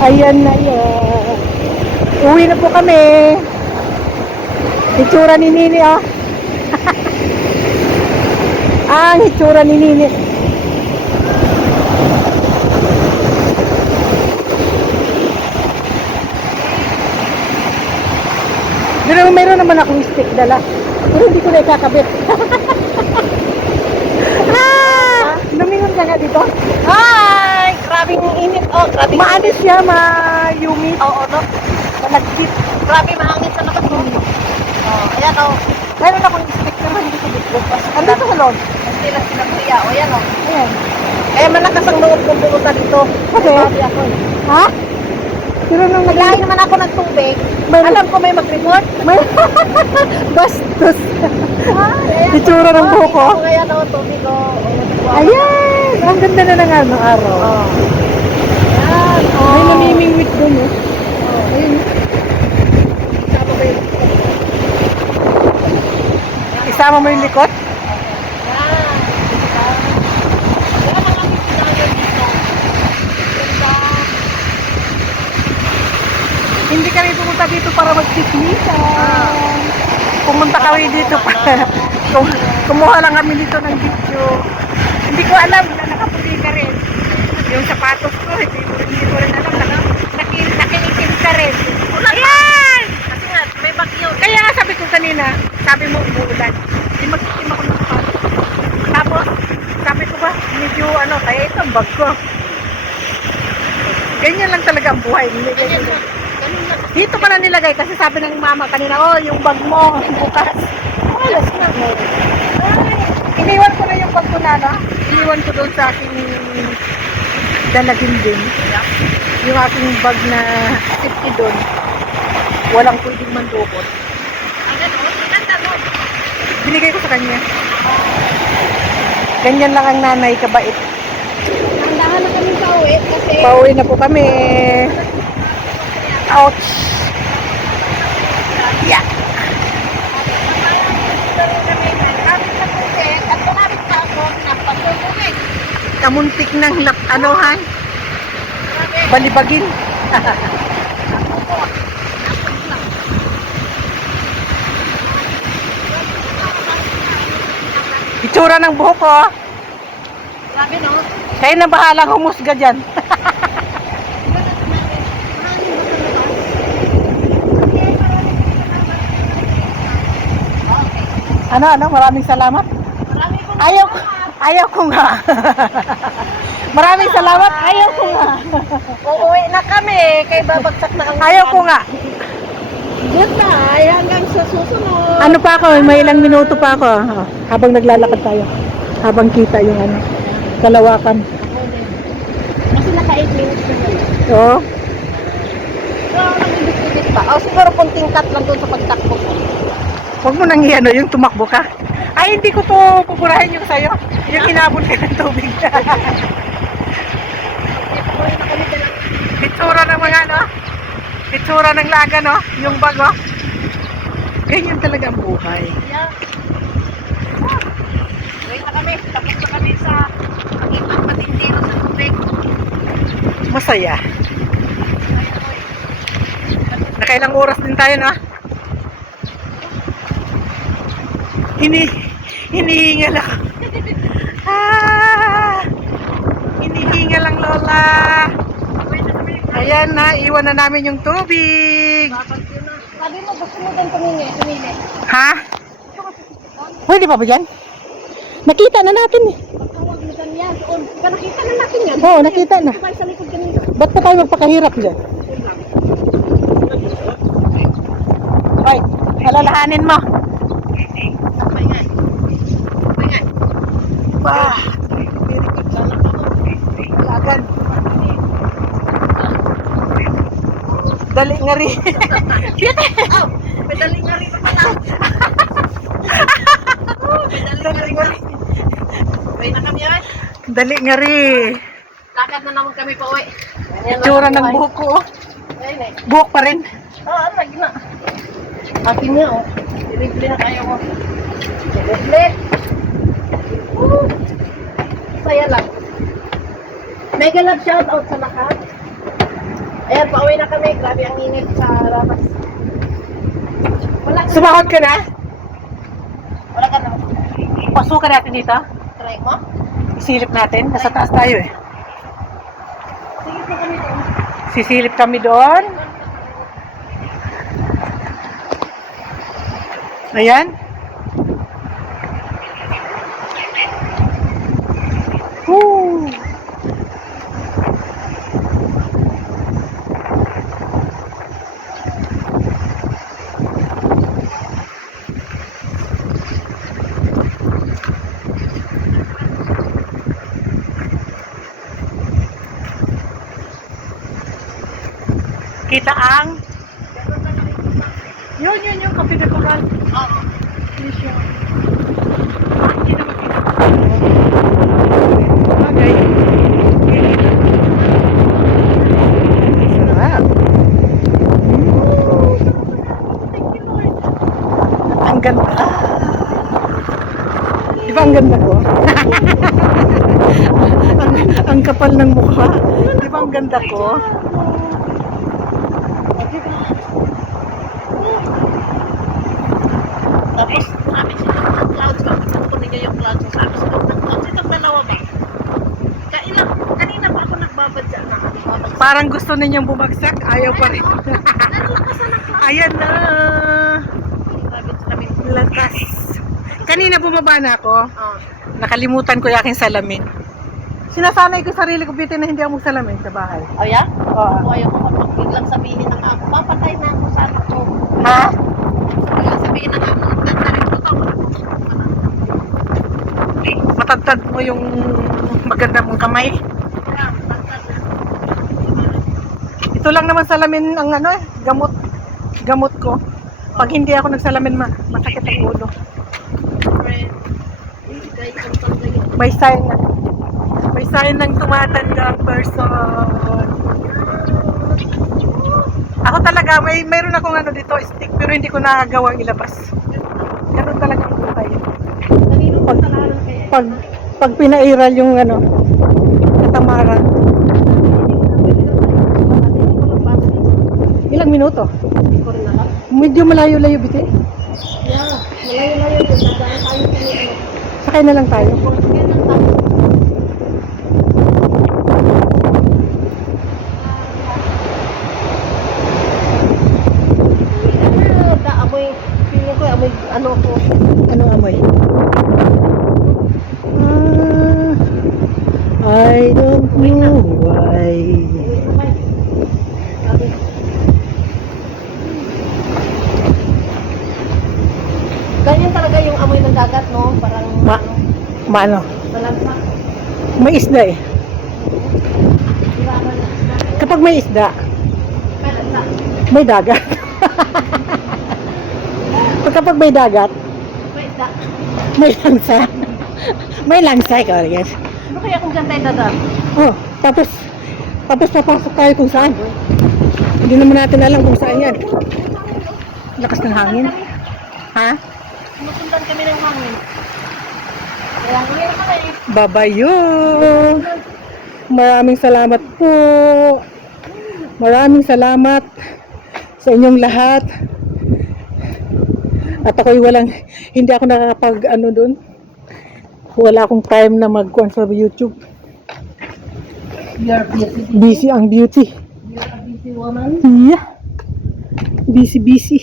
Ayan na yan. Uwi na po kami. Hitsura ni Nini, oh. Ang hitsura ni Nini. Pero meron naman akong stick dala. Pero hindi ko na ikakabit. Lumingon ka nga dito. Hi! Grabing init. Oh, grabing Maalis siya, mayumi. Oo, no? Malagkit. Grabe mahangin sa labas mo. Oh, ayan oh. Meron akong stick naman hindi ko bitbit. Andito sa loob. Ang sila sila kuya. O, ayan oh. Ayan. Kaya malakas ang loob kong pumunta dito. Okay. Grabe ako eh. Ha? Pero nung Naglahi naman ako ng tubig. Meron- Alam ko may mag-report. may bastos. Ayan. Itsura ng buhok ko. Ako ngayon oh, tubig oh. Ayan! Ang ganda na ng araw. Oh. Ayan. Oh. May namimingwit doon, eh. Oh. Ayun. Sama ba yun? Isama mo yung likod? Ayan. Ayan ang aming sinayon dito. Ganda. Hindi kami pumunta dito para mag-picnican. Pumunta kami dito para kumuha lang kami dito ng video. Hindi ko alam na nakaputi ka rin. Yung sapatos ko, hindi ko rin alam na nakinikim ka rin. Ayan! Kasi nga, may bagyo. Kaya nga sabi ko kanina, sabi mo umuulan. Hindi magkikim ako ng sapatos. Tapos, sabi ko ba, medyo kaya ito ang bag ko. Ganyan lang talaga ang buhay. Hindi ganyan lang. Dito pa na nilagay kasi sabi ng mama kanina, oh, yung bag mo, bukas. Oh, alas na. Ay, iniwan ko na yung bag ko na, no? Iniwan ko doon sa aking dalagin din. Yung aking bag na safety doon. Walang pwedeng mandukot. Binigay ko sa kanya. Ganyan lang ang nanay, kabait. Nandahan na kami sa uwi kasi Pauwi na po kami. Ouch! Yeah! at malapit pa ako na pagkukulit. Kamuntik ng anuhan. Balibagin. Itsura ng buhok ko. Grabe no? Kayo na bahalang humusga dyan. Maraming salamat. Marami kong Ayaw ko nga. Maraming salamat. Ayaw ko nga. uuwi na kami kay babagsak na ang Ayaw ko nga. Goodbye hanggang sa susunod. Ano pa ako, may ilang minuto pa ako. Habang naglalakad tayo. Habang kita yung kalawakan. Kasi naka 8 minutes na yun. Oo. So, nag-ibig pa. O siguro punting cut lang doon sa pagtakbo ko. Huwag mo nang yung tumakbo ka. Ay, hindi ko to pupurahin yung sayo. Yung hinabol ka ng tubig. Itsura ng mga itsura ng laga, no? Yung bago. Ganyan talaga ang buhay. Yeah. Wait na kami. Tapos na kami sa pag-ibang matindero sa tubig. Masaya. Nakailang oras din tayo, no? Hinihingal ako. Hinihingal ang lola. Ayan na, iwan na namin yung tubig. Sabi mo, gusto mo doon tumili. Ha? Pwede pa ba yan? Nakita na natin eh. Pagkawag mo ganyan doon. Diba nakita na natin yan? Oo, nakita na. Sabay sa likod kanina. Ba't pa tayo magpakahirap dyan? Ay, alalahanin mo. Paingay. Paingay. Bah, lagan. Dali nga rin. Oh, pedaling nga rin pa pala. Pedaling nga rin. Uwi na kami ay. Dali nga rin. Lakad na naman kami pa uwi. Itsura ng buhok ko. Ayun eh. Buhok pa rin. Lagi na. Akin nga oh. Dilibre na kayo ko. Dilibre. Saya lang. Mega love shout out sa lahat. Ayan, pauwi na kami. Grabe ang init sa labas. Wala ka. Sumahod ka na? Wala ka na. Pasukan natin dito. Try mo? Isilip natin. Nasa taas tayo eh. Sige po kami doon. Sisilip kami doon. Ayan. Woo! Kita ang yun yung kape na tumal. Oo. Yes, yun. Hindi na makita. Bagay. Sarap. Ang ganda. Di ba ang ganda ko? ang kapal ng mukha. Di ba ang ganda ko? Tapos, sabi siya, ang clouds ba? Kunin niyo yung clouds. Sabi siya, ang clouds. Itong dalawa ba? Kanina pa ako nagbabadya na. Parang gusto ninyong bumagsak, ayaw pa rin. Nalakasan ang clouds. Ayan na. Grabe sa kami. Lakas. Kanina bumaba na ako. Oo. Nakalimutan ko yung aking salamin. Sinasanay ko sarili ko bitin na hindi ako magsalamin sa bahay. Oh, yeah? Oo. O, ayaw ko kapag biglang sabihin ng ako, papatay na ako sa anak ko. Ha? Biglang sabihin ng ako, tatarin ko to. Matagtag mo yung maganda mong kamay. Ito lang naman salamin ang ano eh, gamot ko. Pag hindi ako nagsalamin, masakit ang ulo. May sign ng tumatanda ang person. Ako talaga, mayroon akong ano dito, stick, pero hindi ko nagawang ilabas. Ganun talaga ang buhay. Pag pinairal yung ano, katamaran. Ilang minuto? Medyo malayo-layo bitin. Yeah, malayo-layo din. Dadaan tayo sa ano. Sakay na lang tayo. Amoy, feeling ko amoy ano ko. Anong amoy? I don't know why. Ganyan talaga yung amoy ng dagat, no? Parang Maano? malansa. May isda eh. Siraman na. Kapag may isda, Malansa. may dagat. Kapag may dagat, May isda. may langsa. May langsa, ikaw yes. Ano kaya kung dyan tayo dadaan? Oh, tapos papasok tayo kung saan. Hindi naman natin alam kung saan yan. Lakas ng hangin. Ha? Sumusundan kami ng hangin. Kaya uwi na kami. Babayo! Maraming salamat po. Maraming salamat sa inyong lahat. At ako'y hindi ako nakakapag ano dun. Wala akong time na mag-con sa YouTube. You're busy. Busy ang beauty. You're a busy woman. Yeah. Busy.